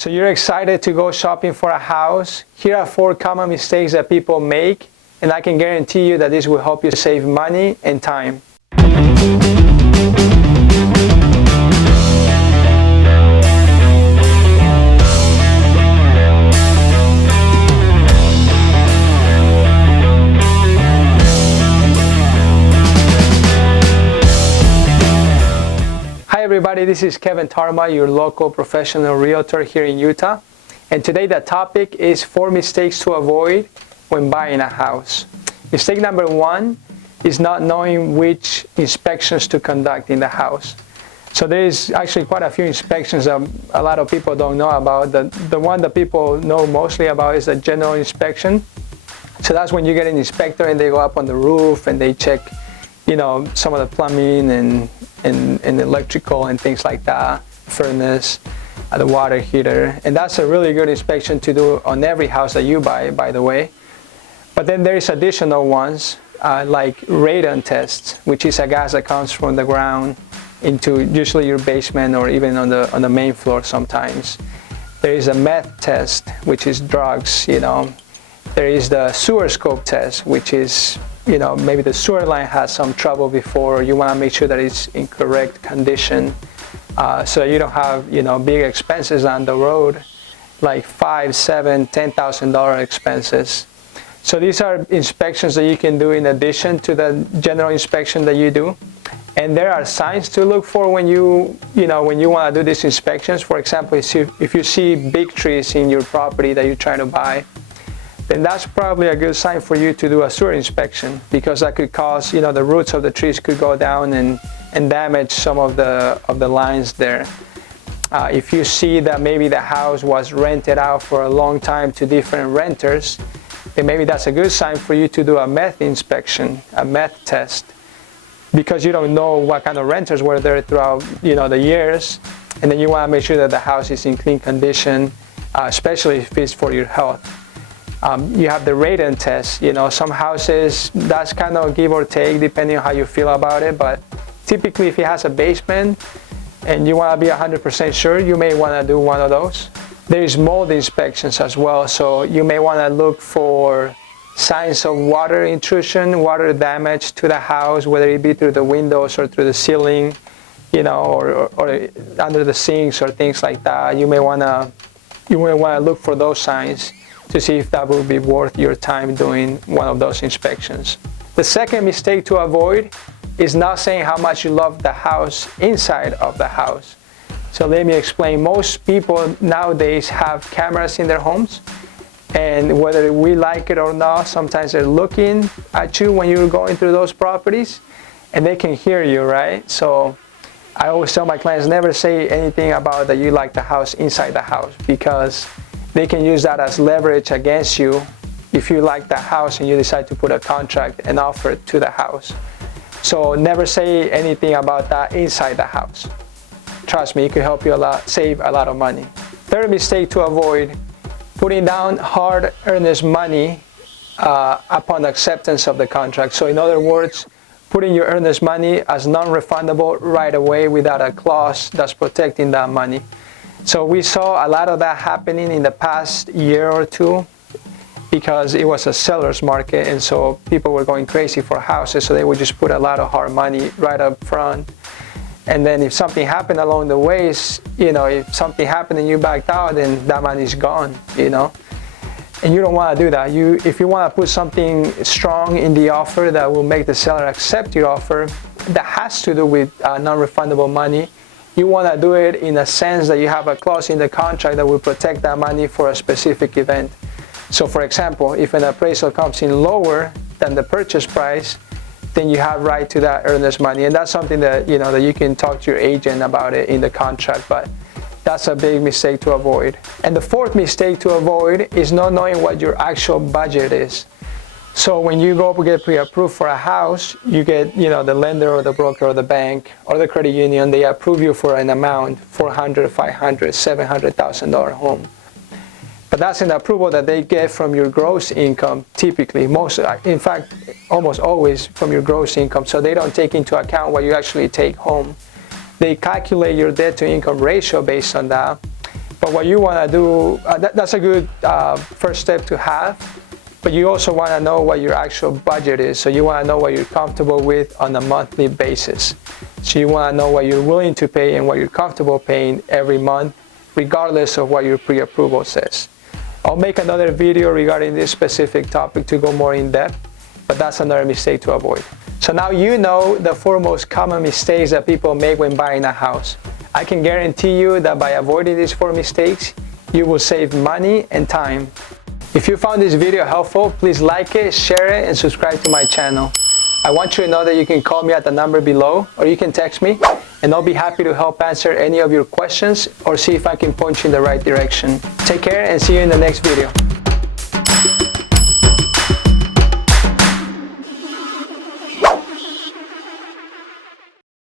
So you're excited to go shopping for a house. Here are 4 common mistakes that people make, and I can guarantee you that this will help you save money and time. Hi everybody, this is Kevin Tarma, your local professional realtor here in Utah. And today the topic is 4 mistakes to avoid when buying a house. Mistake number 1 is not knowing which inspections to conduct in the house. So there is actually quite a few inspections that a lot of people don't know about. The one that people know mostly about is a general inspection. So that's when you get an inspector and they go up on the roof and they check, some of the plumbing and electrical and things like that, furnace, the water heater. And that's a really good inspection to do on every house that you buy, by the way. But then there is additional ones like radon tests, which is a gas that comes from the ground into usually your basement or even on the main floor sometimes. There is a meth test, which is drugs, There is the sewer scope test, which is maybe the sewer line has some trouble before. You want to make sure that it's in correct condition, so you don't have big expenses on the road, like $5,000, $7,000, $10,000 expenses. So these are inspections that you can do in addition to the general inspection that you do. And there are signs to look for when you want to do these inspections. For example, if you see big trees in your property that you're trying to buy, then that's probably a good sign for you to do a sewer inspection, because that could cause, the roots of the trees could go down and damage some of the lines there. If you see that maybe the house was rented out for a long time to different renters, then maybe that's a good sign for you to do a meth inspection, a meth test, because you don't know what kind of renters were there throughout, the years, and then you want to make sure that the house is in clean condition, especially if it's for your health. You have the radon test. Some houses, that's kind of give or take depending on how you feel about it, but typically if it has a basement and you want to be 100% sure, you may want to do one of those. There is mold inspections as well, so you may want to look for signs of water intrusion, water damage to the house, whether it be through the windows or through the ceiling, or under the sinks or things like that. You may want to look for those signs to see if that will be worth your time doing one of those inspections. The second mistake to avoid is not saying how much you love the house inside of the house. So let me explain. Most people nowadays have cameras in their homes, and whether we like it or not, sometimes they're looking at you when you're going through those properties, and they can hear you, right? So I always tell my clients, never say anything about that you like the house inside the house, because they can use that as leverage against you if you like the house and you decide to put a contract and offer it to the house. So never say anything about that inside the house. Trust me, it could help you save a lot of money. Third mistake to avoid, putting down hard earnest money upon acceptance of the contract. So in other words, putting your earnest money as non-refundable right away without a clause that's protecting that money. So we saw a lot of that happening in the past year or two, because it was a seller's market, and so people were going crazy for houses, so they would just put a lot of hard money right up front. And then if something happened along the ways, if something happened and you backed out, then that money's gone, And you don't want to do that. If you want to put something strong in the offer that will make the seller accept your offer, that has to do with non-refundable money, you want to do it in a sense that you have a clause in the contract that will protect that money for a specific event. So for example, if an appraisal comes in lower than the purchase price, then you have right to that earnest money. And that's something that, that you can talk to your agent about it in the contract, but that's a big mistake to avoid. And the fourth mistake to avoid is not knowing what your actual budget is. So when you go get pre-approved for a house, you get, the lender or the broker or the bank or the credit union, they approve you for an amount, $400,000, $500,000, $700,000 home. But that's an approval that they get from your gross income, typically, in fact, almost always from your gross income. So they don't take into account what you actually take home. They calculate your debt to income ratio based on that. But what you want to do, that's a good first step to have. But you also want to know what your actual budget is. So you want to know what you're comfortable with on a monthly basis. So you want to know what you're willing to pay and what you're comfortable paying every month, regardless of what your pre-approval says. I'll make another video regarding this specific topic to go more in depth, but that's another mistake to avoid. So now you know the 4 most common mistakes that people make when buying a house. I can guarantee you that by avoiding these 4 mistakes, you will save money and time. If you found this video helpful, please like it, share it, and subscribe to my channel. I want you to know that you can call me at the number below, or you can text me, and I'll be happy to help answer any of your questions or see if I can point you in the right direction. Take care and see you in the next video.